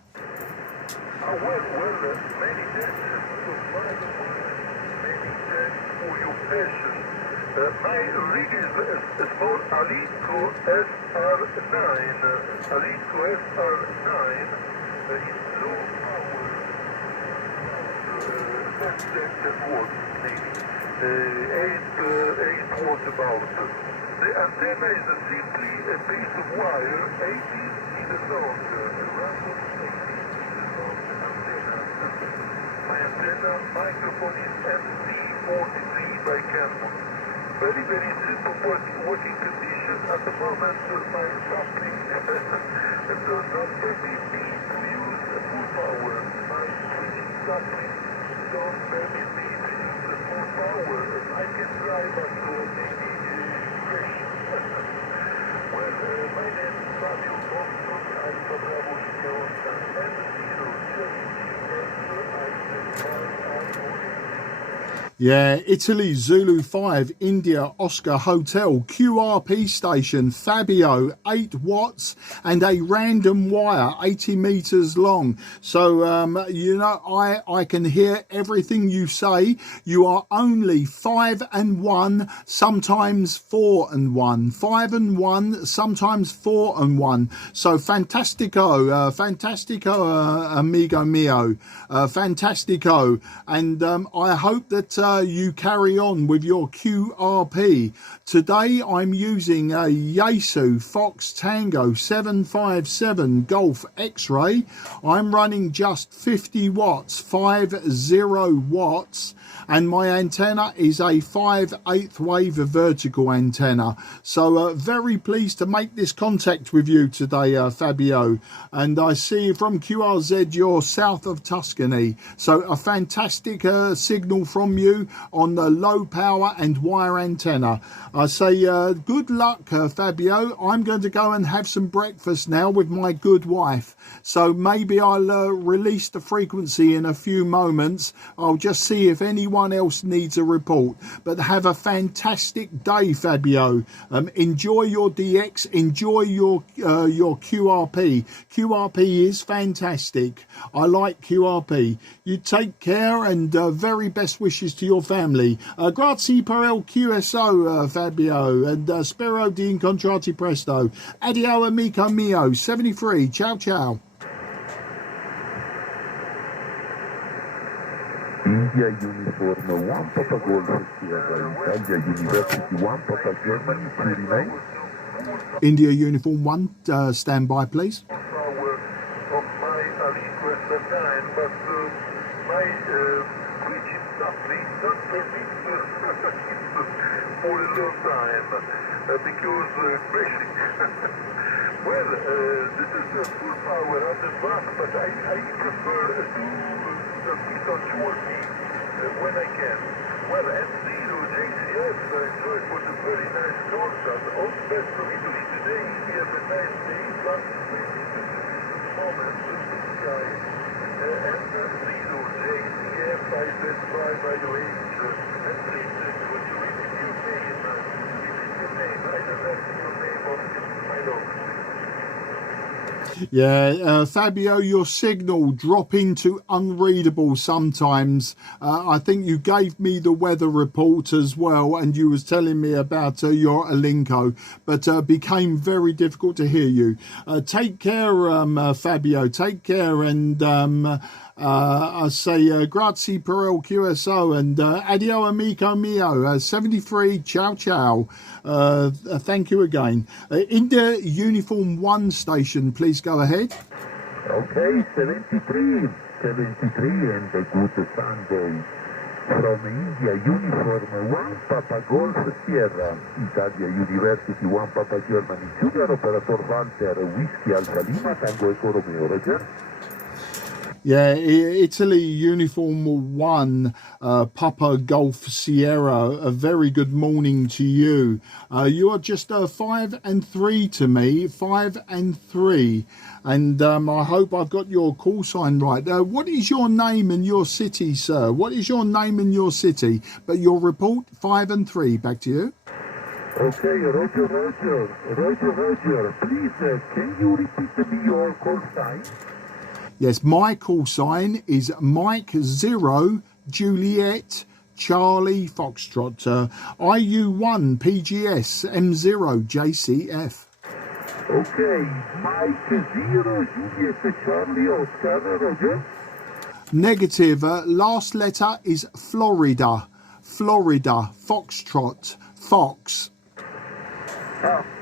My rig is called Alico SR9. Alico SR9 is low power. That's 10 watts maybe. 8 watts about. The antenna is simply a piece of wire 18 meters long. Random 18 meters long antenna. My antenna microphone is MT43 by Canon. Very, very simple working condition. At the moment, my coupling does not permit me to use full power. My switching coupling don't permit me to use full power. I can drive up to maybe fresh. Well, my name is Fabio Boston. I'm from Bravo Sierra and Yeah, Italy, Zulu 5, India, Oscar Hotel, QRP station, Fabio, 8 watts, and a random wire, 80 meters long. So, you know, I can hear everything you say. You are only 5 and 1, sometimes 4 and 1. 5 and 1, sometimes 4 and 1. So, fantastico, fantastico, amigo mio, fantastico. And I hope that you carry on with your QRP. Today I'm using a Yaesu Fox Tango 757 Golf X-Ray. I'm running just 50 watts, 50 watts, and my antenna is a 5/8 wave vertical antenna. So very pleased to make this contact with you today, Fabio. And I see from QRZ you're south of Tuscany. So a fantastic signal from you on the low power and wire antenna. I say good luck, Fabio. I'm going to go and have some breakfast now with my good wife. So maybe I'll release the frequency in a few moments. I'll just see if anyone else needs a report. But have a fantastic day, Fabio. Enjoy your DX. Enjoy your QRP. QRP is fantastic. I like QRP. You take care, and very best wishes to your family. Grazie per il QSO, Fabio, and spero di incontrarti presto. Addio, amico mio. 73. Ciao, ciao. India Uniform 1 Papa Golf Sierra, Italia University 1 Papa Germany, to remain. India Uniform 1, stand by, please. power of my Alico SR9, but my switching coupling not permit for a long time because crashing. Well, this is full power on the bus, but I prefer to put on short when I can. Well, M0 JCF enjoyed was a very nice concert. All the best from Italy today. We have a nice day, plus the moment, the sky. M0 JCF, I specify by the way, and please, could you repeat your name? I don't have your name of my dog. Yeah, Fabio, your signal dropping to unreadable sometimes. I think you gave me the weather report as well, and you was telling me about your Alinco, but became very difficult to hear you. Take care, Fabio. Take care, and I say grazie per il QSO, and addio amico mio. 73. Ciao, ciao. Thank you again. India Uniform 1 station, please go ahead. Okay, 73, and a good Sunday. From India, Uniform 1, Papa Golf Sierra, Italia University 1, Papa Germany, Junior Operator Walter, Whiskey Alpha Lima, Tango Eco Romeo, Roger. Yeah, Italy Uniform 1, Papa Golf Sierra, a very good morning to you. You are just 5 and 3 to me, 5 and 3. And I hope I've got your call sign right. What is your name and your city, sir? What is your name and your city? But your report, 5 and 3. Back to you. Okay, Roger. Please, can you repeat me your call sign? Yes, my call sign is Mike 0 Juliet Charlie Foxtrot, IU1 PGS M0 JCF. Okay, Mike 0 Juliet Charlie Oscar, Roger. Negative, last letter is Florida, Foxtrot, Fox.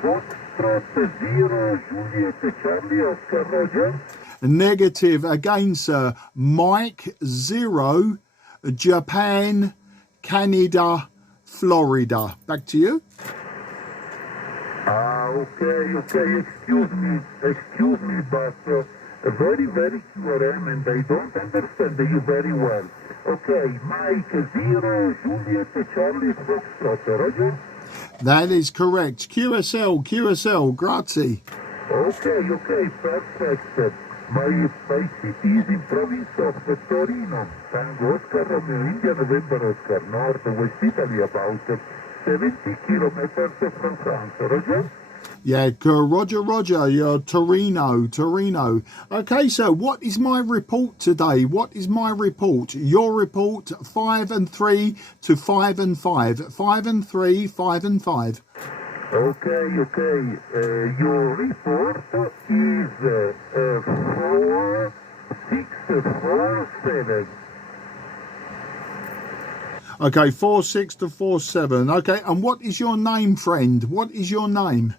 Foxtrot 0 Juliet Charlie Oscar, Roger. Negative again, sir. Mike 0 Japan Canada Florida. Back to you. Okay. Excuse me, but very QRM and I don't understand you very well. Okay, Mike 0 Juliet Charlie Foxtrot, Roger. That is correct. QSL, grazie. Okay, perfect. My city is in province of Torino, Tango Oscar, Romeo, India, November Oscar, Northwest Italy, about 70 kilometers from France, Roger? Yeah, Roger, you're Torino. Okay, so what is my report today? What is my report? Your report, 5 and 3 to 5 and 5. 5 and 3, 5 and 5. Okay. Your report is 4647. Okay, 46 to 47. Okay, and what is your name, friend? What is your name?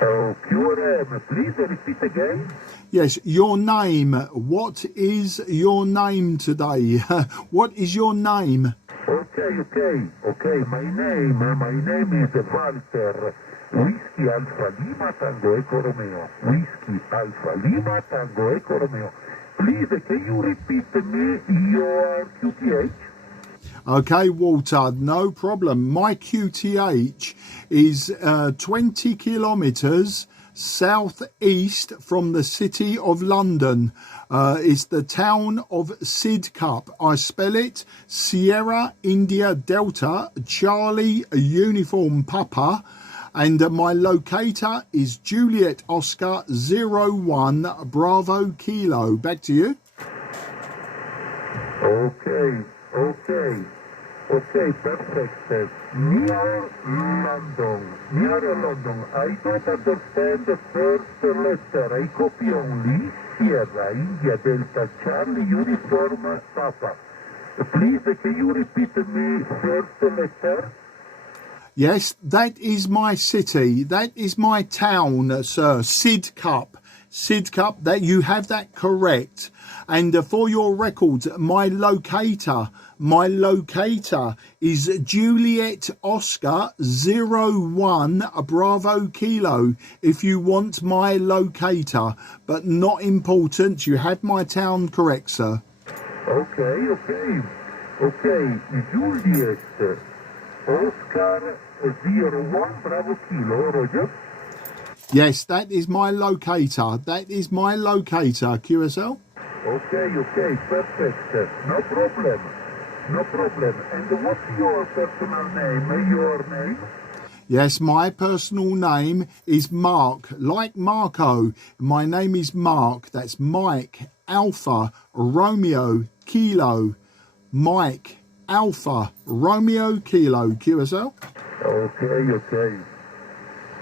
Oh, QRM, please repeat again. Yes, your name. What is your name today? What is your name? Okay. My name is Walter. Whiskey Alpha Lima Tango Eco Romeo. Whiskey Alpha Lima Tango Eco Romeo. Please, can you repeat me your QTH? Okay, Walter, no problem. My QTH is 20 kilometres southeast from the city of London. It's the town of Sidcup. I spell it Sierra India Delta Charlie Uniform Papa. And my locator is Juliet Oscar 01 Bravo Kilo. Back to you. Okay, perfect. Near London. I don't understand the first letter. I copy only Sierra, India, Delta, Charlie, Uniform, Papa. Please, can you repeat me first letter? Yes, that is my city. That is my town, sir. Sidcup, that you have that correct. And for your records, my locator is Juliet Oscar 01 Bravo Kilo. If you want my locator, but not important, you have my town correct, sir. Okay. Juliet Oscar 01 Bravo Kilo, Roger. Yes, that is my locator. QSL. Okay, perfect. No problem. And what's your personal name? Your name? Yes, my personal name is Mark, like Marco. My name is Mark. That's Mike Alpha Romeo Kilo. Mike Alpha Romeo Kilo. QSL.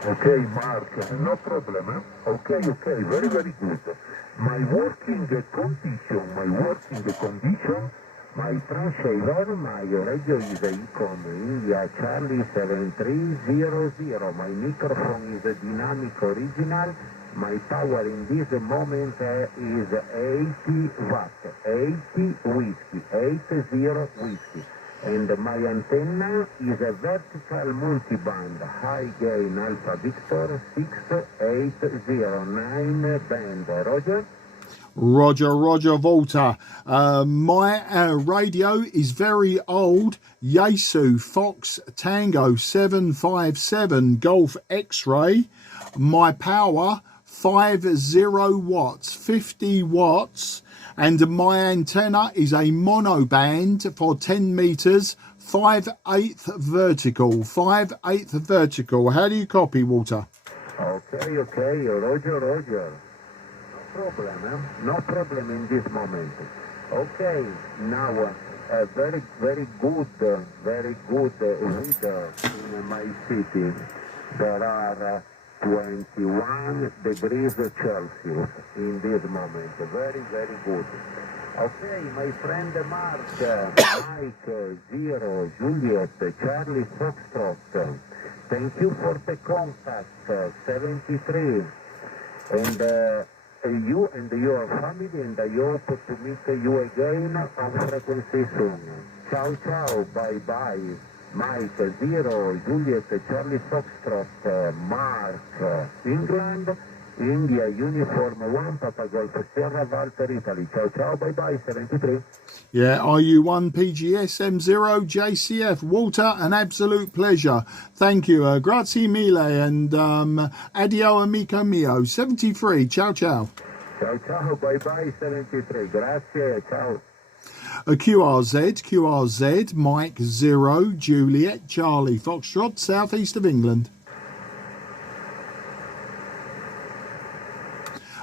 Okay, Mark, no problem. Okay, very good. My working condition, my transceiver, my radio is from India, Charlie 7300. My microphone is a dynamic original, My power in this moment is 80 watt, 80 whiskey, 80 whiskey. And my antenna is a vertical multiband, high gain Alpha Victor 6809 band. Roger? Roger, Walter. My radio is very old. Yaesu Fox Tango 757 Golf X-Ray. My power 50 watts, 50 watts. And my antenna is a monoband for 10 meters, 5/8 vertical, 5/8 vertical. How do you copy, Walter? Okay, Roger. No problem in this moment. Okay, now very good weather in my city. There are 21 degrees Celsius in this moment. Very good. Okay, my friend Mark, Mike, Zero, Juliet, Charlie Foxtrot. Thank you for the contact, 73. And you and your family, and I hope to meet you again on frequency soon. Ciao, bye. Mike, Zero, Juliet, Charlie Foxtrot, Mark, England, India, Uniform 1, Papa Golf, Sierra, Walter, Italy. Ciao, bye, 73. Yeah, RU1 PGS M0 JCF. Walter, an absolute pleasure. Thank you. Grazie mille and addio amico mio. 73. Ciao. Ciao, bye, 73. Grazie, ciao. QRZ, Mike 0, Juliet, Charlie, Foxtrot, southeast of England.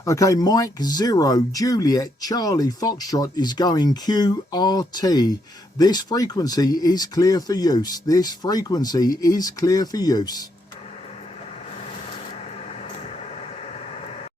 Okay, Mike 0, Juliet, Charlie, Foxtrot is going QRT. This frequency is clear for use.